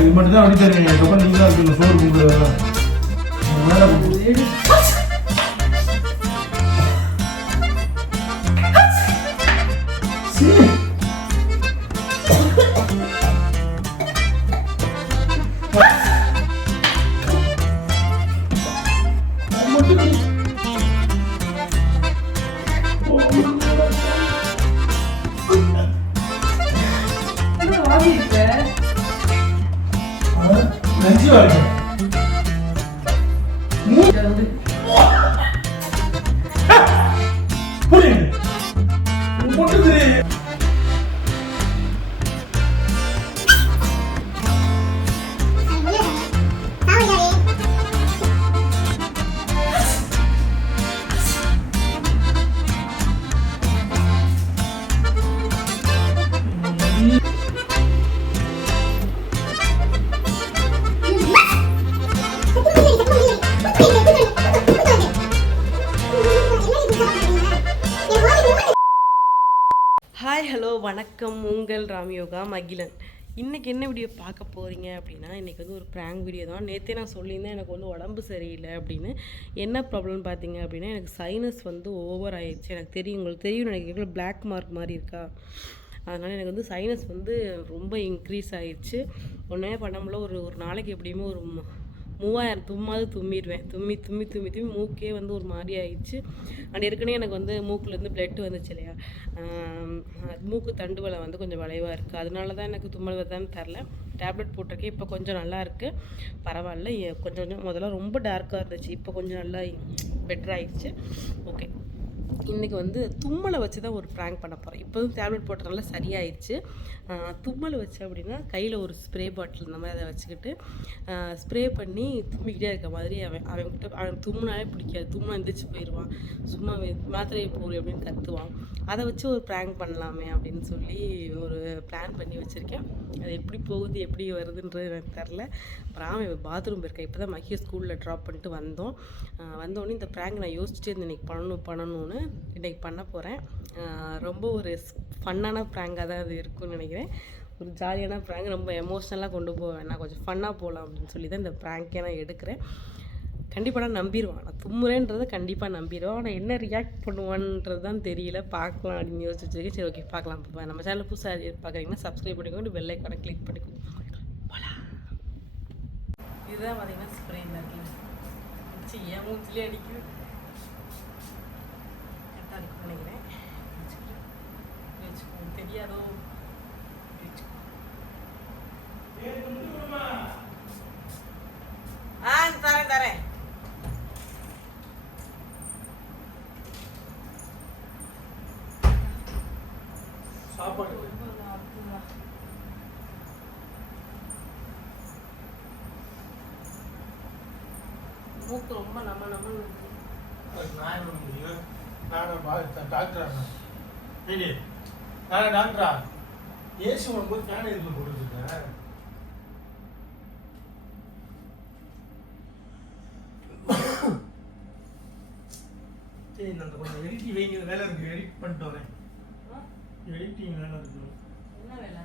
இது மட்டும் தான் அப்படி தருவீங்க. அதுக்கப்புறம் நீங்க தான் இருக்கணும் சோறு கொடுக்குறதெல்லாம் மேலே நஞ்சு வாங்க புரியுது போட்டு தெரியுது. ஹாய் ஹலோ வணக்கம், உங்கள் ராம்யோகா மகிழன். இன்றைக்கி என்ன வீடியோ பார்க்க போகிறீங்க அப்படின்னா, இன்றைக்கி வந்து ஒரு ப்ராங்க் வீடியோ தான். நேற்றே நான் சொல்லியிருந்தேன் எனக்கு வந்து உடம்பு சரியில்லை அப்படின்னு. என்ன ப்ராப்ளம்னு பார்த்தீங்க அப்படின்னா, எனக்கு சைனஸ் வந்து ஓவர் ஆயிடுச்சு. எனக்கு தெரியும், உங்களுக்கு தெரியும் நினைக்கிறேன், பிளாக் மார்க் மாதிரி இருக்கா. அதனால் எனக்கு வந்து சைனஸ் வந்து ரொம்ப இன்க்ரீஸ் ஆயிடுச்சு. ஒன்றுமே பண்ண முடியல. ஒரு நாளைக்கு எப்படியுமே ஒரு 3000 தும்மாவது தும்மிடுவேன். தும்மி மூக்கே வந்து ஒரு மாதிரி ஆயிடுச்சு. அண்ட் ஏற்கனவே எனக்கு வந்து மூக்குலேருந்து பிளட் வந்துச்சு இல்லையா, மூக்கு தண்டுவலை வந்து கொஞ்சம் வளைவாக இருக்குது. அதனால தான் எனக்கு தும்மல் வருதான்னு தெரில. டேப்லெட் போட்டிருக்கேன். இப்போ கொஞ்சம் நல்லா இருக்குது, பரவாயில்ல. கொஞ்சம் முதல்ல ரொம்ப டார்க்காக இருந்துச்சு, இப்போ கொஞ்சம் நல்லா பெட்டர் ஆயிடுச்சு. ஓகே, இன்றைக்கி வந்து தும்மலை வச்சு தான் ஒரு ப்ராங்க் பண்ண போகிறேன். இப்போ வந்து டேப்லெட் போட்டதுனால சரியாயிடுச்சு. தும்மல் வச்சு அப்படின்னா கையில் ஒரு ஸ்ப்ரே பாட்டில் இந்த மாதிரி அதை வச்சுக்கிட்டு ஸ்ப்ரே பண்ணி தும்மிக்கிட்டே இருக்க மாதிரி அவன் தும்முனாலே பிடிக்காது. தும்மா எந்திரிச்சு போயிடுவான், சும்மா மாத்திரையை போடு அப்படின்னு கத்துவான். அதை வச்சு ஒரு ப்ராங்க் பண்ணலாமே அப்படின்னு சொல்லி ஒரு பிளான் பண்ணி வச்சுருக்கேன். அது எப்படி போகுது எப்படி வருதுன்றது எனக்கு தெரில. அப்புறம் பாத்ரூம் போயிருக்கேன். இப்போ தான் மகிய ஸ்கூலில் ட்ராப் பண்ணிட்டு வந்தோடனே இந்த ப்ராங்க் நான் யோசிச்சுட்டு இருந்தேன் இன்றைக்கி பண்ணணும்னு. இன்றைக்கி பண்ண போகிறேன். ரொம்ப ஒரு ஃபன்னான ப்ராங்காக தான் அது இருக்கும்னு நினைக்கிறேன். ஒரு ஜாலியான ப்ராங்க், ரொம்ப எமோஷ்னலாக கொண்டு போவேன். நான் கொஞ்சம் ஃபன்னாக போகலாம் அப்படின்னு சொல்லி தான் இந்த ப்ராங்கே நான் எடுக்கிறேன். கண்டிப்பாக நான் நம்பிடுவான், நான் தும்முறேன்றதை கண்டிப்பாக நம்பிடுவான். ஆனால் என்ன ரியாக்ட் பண்ணுவான்றது தான் தெரியல, பார்க்கலாம் அப்படின்னு யோசிச்சு வச்சுருக்கேன். சரி, ஓகே, பார்க்கலாம். இப்போ நம்ம சேனல் புதுசாக பார்க்குறீங்கன்னா சப்ஸ்கிரைப் பண்ணிக்கோங்க, பெல் ஐக்கானை கிளிக் பண்ணிக்கோங்க. இதுதான் பார்த்தீங்கன்னா ஸ்ப்ரே இருக்குல்ல, ஏன் மூச்சிலே அடிக்குது, கரெக்டாக இருக்குன்னு நினைக்கிறேன். தெரியாதோ தரேன். சாப்பாடு மூக்கு ரொம்ப நம்ம டாக்டரா டாக்டரா ஏசி வரும்போது ஃபேன் எதுக்கு போட்டுருக்கேன். சரி, அந்த கொஞ்சம் எடிட்டிங் வைங்க, வேலை இருக்கு, எடிட் பண்ணிட்டு வரேன். எடிட்டிங் வேலை இருக்கு. என்ன வேலை?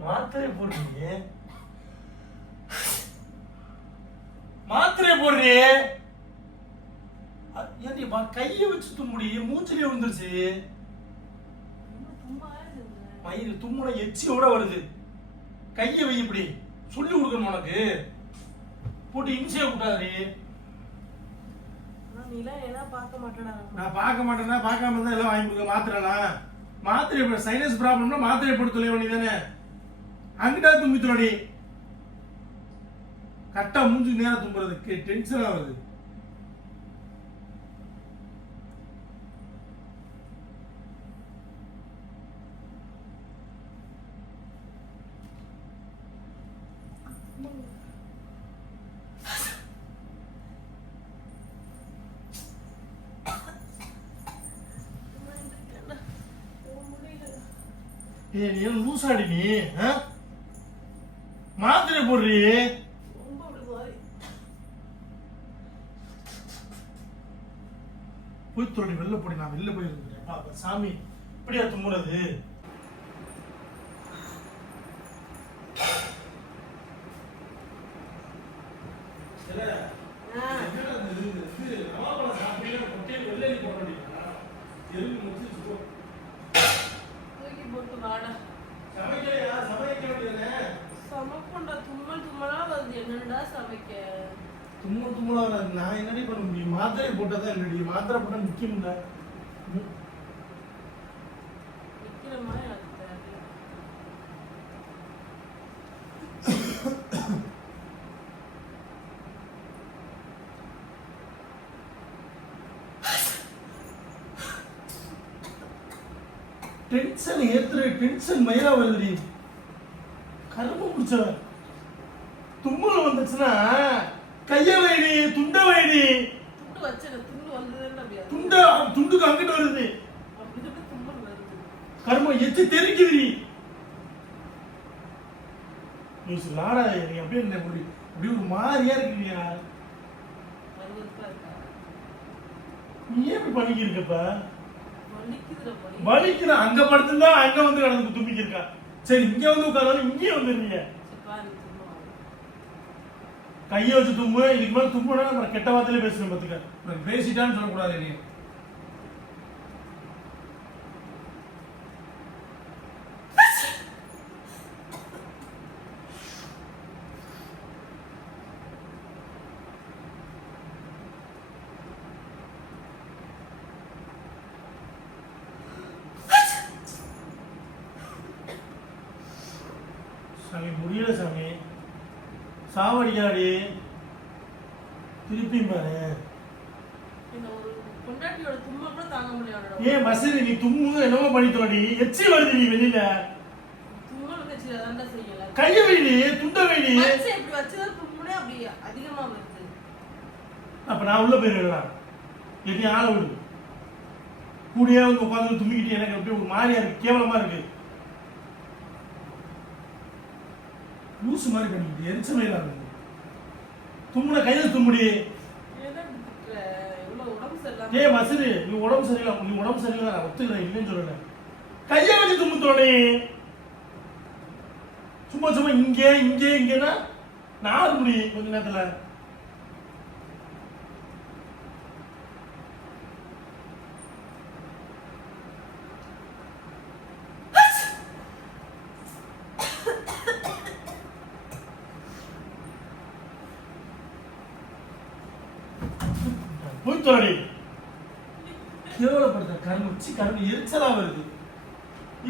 மாத்திரை போடுறீங்க, மாத்திரை போடுறியே, கையை வச்சு தும்முடி, மூச்சிலே வந்துருச்சு. மயிறு தும்முன எச்சியோட வருது. கையை வை, இப்படி சொல்லி கொடுக்கணும் உனக்கு. போட்டு இன்சியா விட்டாரு. நான் பார்க்க மாட்டேன்னா பார்க்காம இருந்தா எல்லாம் வாங்கி கொடுக்க. மாத்திரை சைனஸ் ப்ராப்ளம்னா மாத்திரை போட்டு தொலை வேண்டியதானே. அங்கிட்டா தும்பி தொடி, கரெக்டா மூஞ்சி நேரம் தும்புறதுக்கு டென்ஷன் ஆகுது. ஏய் நீ லூசாடி நீ மாத்திரை போடுறீ போய் தோடி வெளில போடி நான் வெளில போயிருந்தேன் பாப்பா சாமி இப்படியா தும்முறது தும்மல் தும்மலா நான் என்னடி பண்ண முடியும் மாத்திரை போட்டதான் என்னடி மாத்திரை போட்டா நிக்கும்ல டென்ஷன் ஏத்துற டென்ஷன் மயிலா வருதுடி கரும்பு பிடிச்சவன் தும்மல் வந்துச்சுன்னா கைய வைடி துண்ட வைடி துண்டுக்கு அங்கிட்டு வருது கரும்பு எச்சு தெரிக்குது லாடா நீ அப்படியே இல்லை அப்படி ஒரு மாதிரியா இருக்கிறியா நீ எப்படி பண்ணிக்கி இருக்கப்ப வலிக்குது அங்க படுத்துதான் அங்க வந்து கடந்து தும்பிக்கி இருக்கா சரி இங்க வந்து உட்கார்ந்தாலும் இங்கே வந்துருங்க கையை வச்சு தும்பு இதுக்கு மேல தும்புனா நம்ம கெட்ட வார்த்தையில பேசுறேன் பாத்துக்க பேசிட்டான்னு சொல்லக்கூடாது நீ சாமி முடியல சாமி சாவடிக்காடி திருப்பி பாரு ஏன் மசதி நீ தும்மு என்னவோ பண்ணித்தோடி எச்சி வருது நீ வெளியில கைய வைடி துண்ட வைடி அப்ப நான் உள்ள போயிருக்கலாம் எது ஆள விடு கூடியே வந்து உட்காந்து தும்பிக்கிட்டு எனக்கு அப்படியே ஒரு மாதிரியா இருக்கு கேவலமா இருக்கு லூசு மாதிரி பண்ணிக்கிட்டு எரிச்சமையில இருக்கு தும்முன கையில தும்முடி ஏ மசரு நீ உடம்பு சரியில்லை நீ உடம்பு சரியில்லை நான் ஒத்துக்கிறேன் இல்லைன்னு சொல்லல கையை வச்சு தும்பு தோணி சும்மா சும்மா இங்கன்னா நாலு முடி கொஞ்ச நேரத்துல போய்த்தோடி கேவலப்படுத்த கரும்பு கரும்பு எரிச்சலா வருது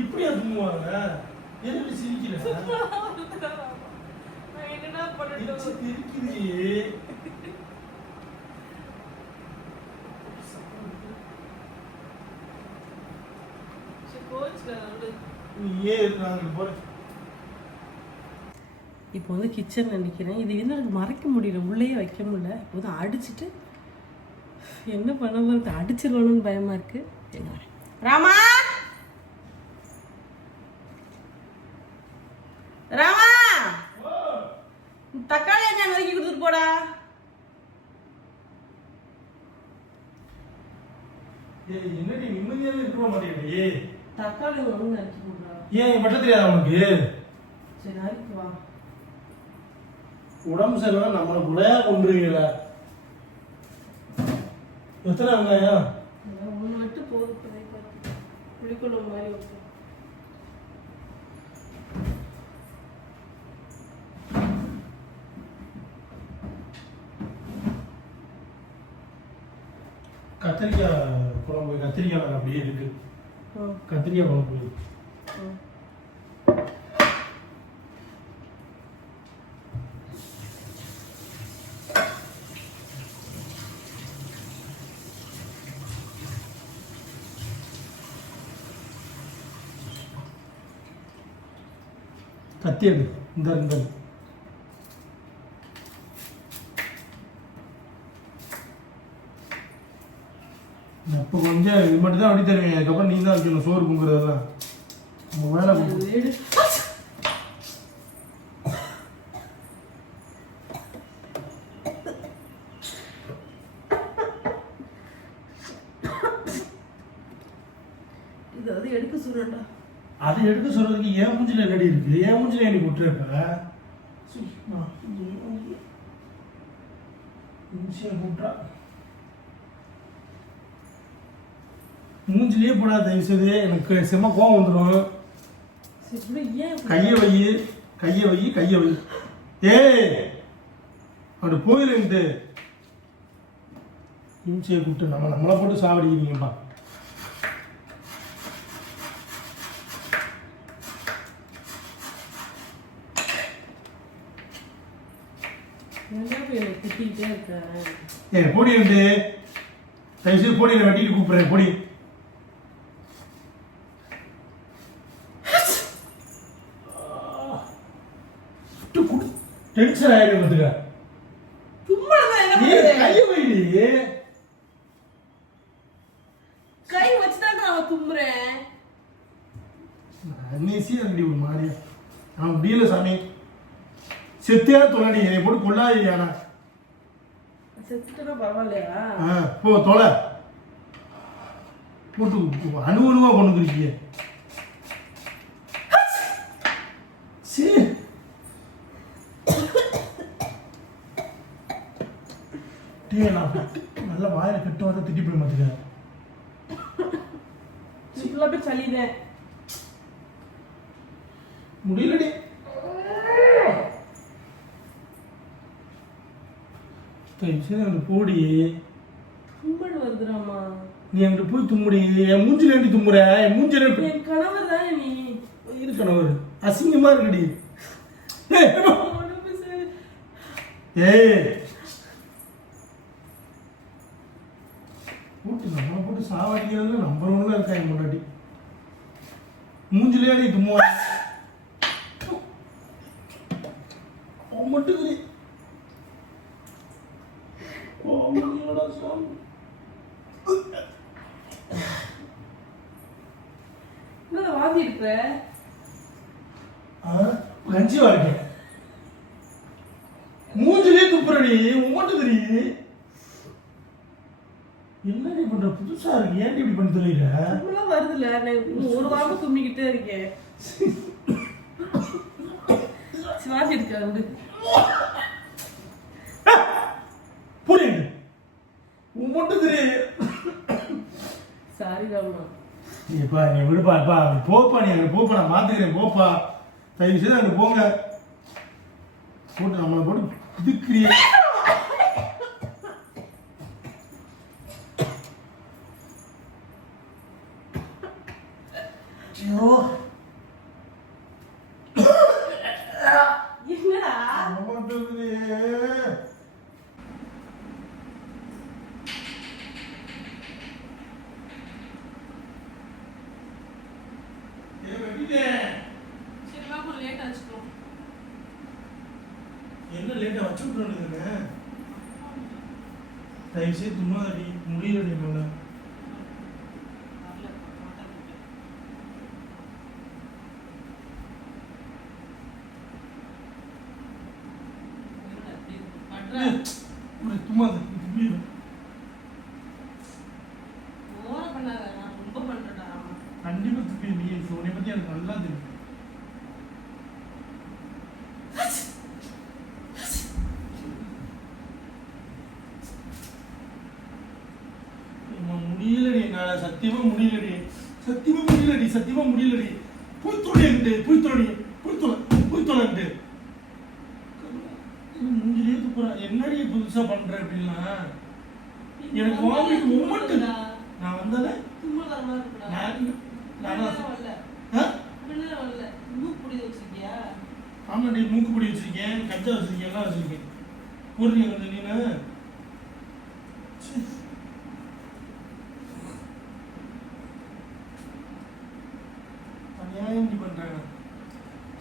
இப்படியா தும்முவாங்க எதுக்கு சிரிக்கிறேன் இப்போ வந்து கிச்சனில் நிற்கிறேன். இது என்ன எனக்கு மறைக்க முடியல, உள்ளேயே வைக்க முடியல. இப்போ வந்து அடிச்சுட்டு என்ன பண்ண போகிறது, அடிச்சிடணும்னு பயமாக இருக்குது. எங்க ராமா ராமா தக்காளி எங்க நறுக்கி கொடுத்துட்டு போடா. என்னடி நிம்மதியாவே இருக்க மாட்டேங்குது. தக்காளி ஒன்று நறுக்கி கொடுக்குறா. ஏன் மட்டும் தெரியாதா உனக்கு? சரி நறுக்கி வா. உடம்பு சரியில்லை நம்மளை புலையா கொண்டுருவீங்களா? எத்தனை வெங்காயம்? ஒன்று மட்டும் போதும். புளிக்குழம்பு மாதிரி ஓகே. கத்திரிக்காய் குழம்பு, கத்திரிக்காய் அப்படியே இருக்கு. கத்திரிக்காய் குழம்பு கத்தி எடு. இந்த இப்போ கொஞ்சம் இது மட்டும் தான் வடி தருவீங்க, அதுக்கப்புறம் நீ தான் வைக்கணும் சோறு பொங்குறதெல்லாம். உங்கள் வேலை இது அது எடுக்க சொல்றேன்டா. அதை எடுக்க சொல்றதுக்கு ஏன் மூஞ்சில ரெடி இருக்கு, ஏன் மூஞ்சில எனக்கு விட்டுருப்ப கூட்டா மூஞ்சிலேயே போடாத தயவு செய்து, எனக்கு செம்ம கோவம் வந்துடும். கையை வை கையை வை கையை வை. ஏய் அப்படி போயிருந்துட்டு இன்ச்சியை கூப்பிட்டு நம்மளை போட்டு சாவடிக்கிறீங்கப்பா. பொடி வந்து தயவுசெய்து பொடி வெட்டிட்டு கூப்பிடுறேன். பொடி டென்ஷன் ஆயிடும். கை வச்சுதான் நான் தும்புறேன். ஒரு மாதிரியா அவன் முடியல சாமி. செத்தியா தொலைடி என்னை போட்டு கொள்ளாதியானா. செத்துட்டா பரவாயில்லையா? போ தொலை போட்டு அணுவணுவா கொண்டு இருக்கீங்க. நல்ல வாயில கட்டு வந்து திட்டி போய் மாத்துக்க. சளிதேன் முடியலடி. போடி தும்மல் வருதுராமா. நீ அங்கிட்டு போய் தும்முடி. என் மூஞ்சில ஏண்டி தும்முற? என் மூஞ்சில என் கணவர் தான் நீ. இரு கணவர் அசிங்கமா இருக்குடி. ஏய் போட்டு நம்மளை போட்டு சாவடிக்கிறதுல நம்பர் ஒன்ல இருக்காங்க முன்னாடி. மூஞ்சிலே அடி தும்முவா மட்டும் வாந்தி இருக்க கஞ்சி வாழ்க்கை மூஞ்சிலே துப்புறடி உமட்டு தெரிய. என்னடி பண்ற புதுசா இருக்கு, ஏன் இப்படி பண்ணி தெரியல? வருதுல்ல ஒரு வாரம் தும்மிக்கிட்டே இருக்கேன். வாந்தி இருக்க புரியுது உமட்டு தெரிய. சாரி ராமா. நீப்பா நீ விடுப்பா போப்பா, நீ அங்கே போப்பா, நான் மாத்துக்கிறேன் போப்பா. தயவு செய்து அங்கே போங்க. போட்டு நம்மளை போட்டு இதுக்கிறிய. என்ன லேட்டா வச்சு விட்டுருங்க. தயவு செய்து தும்மாதடி, முடியலடி என்னால. தும்மாத கண்டிப்பா துப்பி. நீ உன்னை பத்தி எனக்கு நல்லா தெரியும். முடியலடி, என்னால சத்தியமா முடியலடி, சத்தியமா முடியலடி, சத்தியமா முடியலடி. புய்த்தொழிண்டு புய்த்தொழிண்டு மூஞ்சிலே துப்புறா. என்னடி புதுசா பண்ற அப்படின்னா எனக்கு வாமிட் மூமெண்ட். நான் வந்தல ஆமாடி, மூக்கு பிடி வச்சிருக்கேன், கஞ்சா வச்சிருக்கேன், எல்லாம் வச்சிருக்கேன். போடுறீங்க கொஞ்சம் நீனு. அநியாயம் இப்படி பண்றாங்க,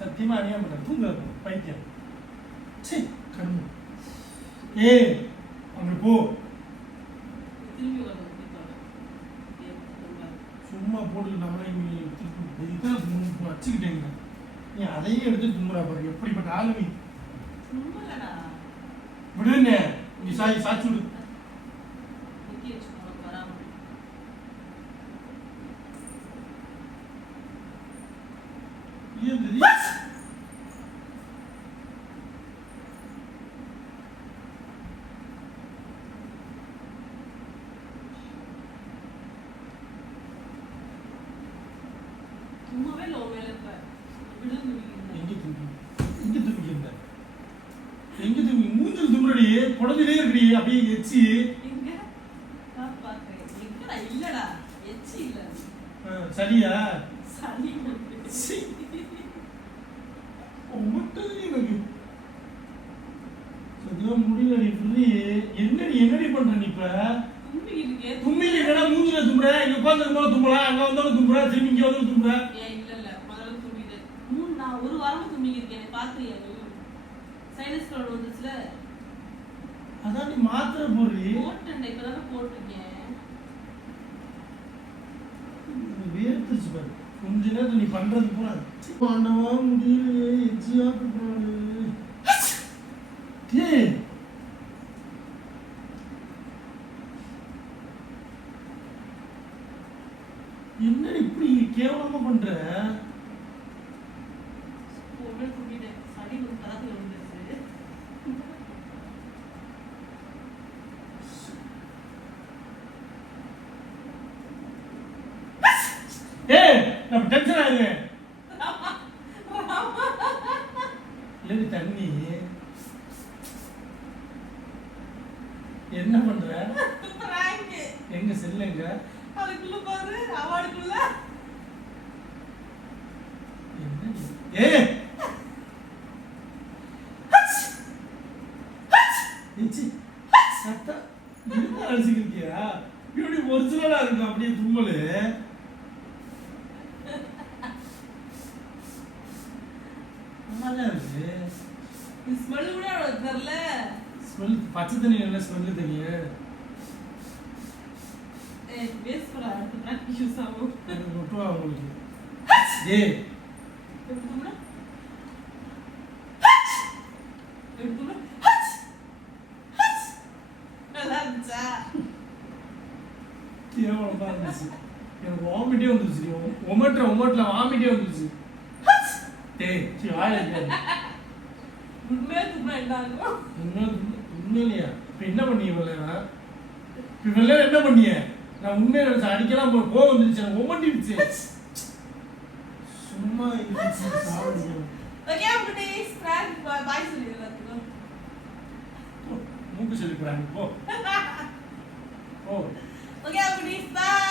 சத்தியமா அநியாயம் பண்றாங்க. தூங்க பைத்தியம். சரி கண்ணு. ஏய் அங்க போ. சும்மா போட்டு நம்மளே இதான் வச்சுக்கிட்டேங்க நீ அதையும் எடுத்து தும்புறா பாரு எப்படிப்பட்ட ஆளு நீ தும்பலடா. விடுன்னு நீ சாட்சி விடு குத்தி வச்சுக்கோ, வராம. ஏன் தெரியும் சும்மாவே லோ மேல இருப்ப. விடு தும்பிக்கிறேன். எங்க தும்பி மூஞ்சில் தும்புறடி குடஞ்சிலே இருக்குடி அப்படியே எச்சி எங்க? நான் பார்க்கிறேன். எங்கடா? இல்லடா. எச்சி இல்ல. சரியா சளி வந்து. சி. ஒமட்டது எனக்கு சத்தியமா முடியலடி புள்ளி என்னடி பண்ற நீ இப்ப தும்பிக்கிட்டு இருக்கே. தும்மிக்கு என்னடா மூஞ்சில தும்புற இங்க உட்கார்ந்து போல தும்புறா அங்க வந்தாலும் தும்புறா திரும்பி இங்க வந்து தும்புற ஏன் இல்ல. முதல்ல தும்பிக்கிட்டு. நான் ஒரு வாரமா தும்பிக்கிட்டு இருக்கேன். பாக்குறியா நீ? சைனஸ் ப்ராப்ளம் வந்துச்சுல. அதான் நீ மாத்திரை போடுறி போட்டேன்டா. இப்பதானே போட்டிருக்கேன். வேர்த்துச்சு பாரு கொஞ்ச நேரத்துல நீ பண்றது போல ஆண்டவா முடியல எச்சியா போறாரு ஏய் என்னடி இப்படி கேவலமா பண்ற போவே தும்பிட்டேன். சளி வந்து தரத்துல வந்துருச்சு. ஏய் நான் டென்ஷன் ஆகுது இல்லடி தண்ணி என்ன பண்ற பிராங்க். எங்க செல்லுங்க அதுக்குள்ள பாரு, அவார்டுக்குள்ள. என்னடி ஏய் ஏச்சி சத்தா என்ன அடிச்சுக்கிட்டியா இப்படி ஒரிஜினலா இருக்கு அப்படியே தும்மலு நல்லாதான் இருக்கு இந்த ஸ்மெல் கூட அவளுக்கு தெரியல. ஸ்மெல் பச்சை தண்ணி நல்ல ஸ்மெல்லு தெரியும் வேஸ்ட் பண்ண அடுத்த பிராங்க் யூஸ் ஆகும். எனக்கு ஒட்டுவா உங்களுக்கு ஏய் எப்படி தும்முன? எப்படி தும்முன? நல்லா இருந்துச்சா? கேவலமா இருந்துச்சு எனக்கு வாமிட்டே வந்துருச்சு ஒமட்ல வாமிட்டே வந்துருச்சு டேய் சரி வாயில வைக்காத. உண்மையா தும்முனா என்ன ஆகும்? உண்மையிலையா இப்ப என்ன பண்ணி இவள என்ன பண்ணிய நான் உண்மையை நினைச்ச அடிக்கலாம் போய் கோவம் வந்துருச்சு எனக்கு ஒமட்டிடுச்சு சும்மா ஓகே அப்படி பிராங்க் பாய் சொல்லி எல்லாத்துக்கும். மூக்கு சொல்லி போறாங்க போ ஓ ஓகே அப்படி பாய்.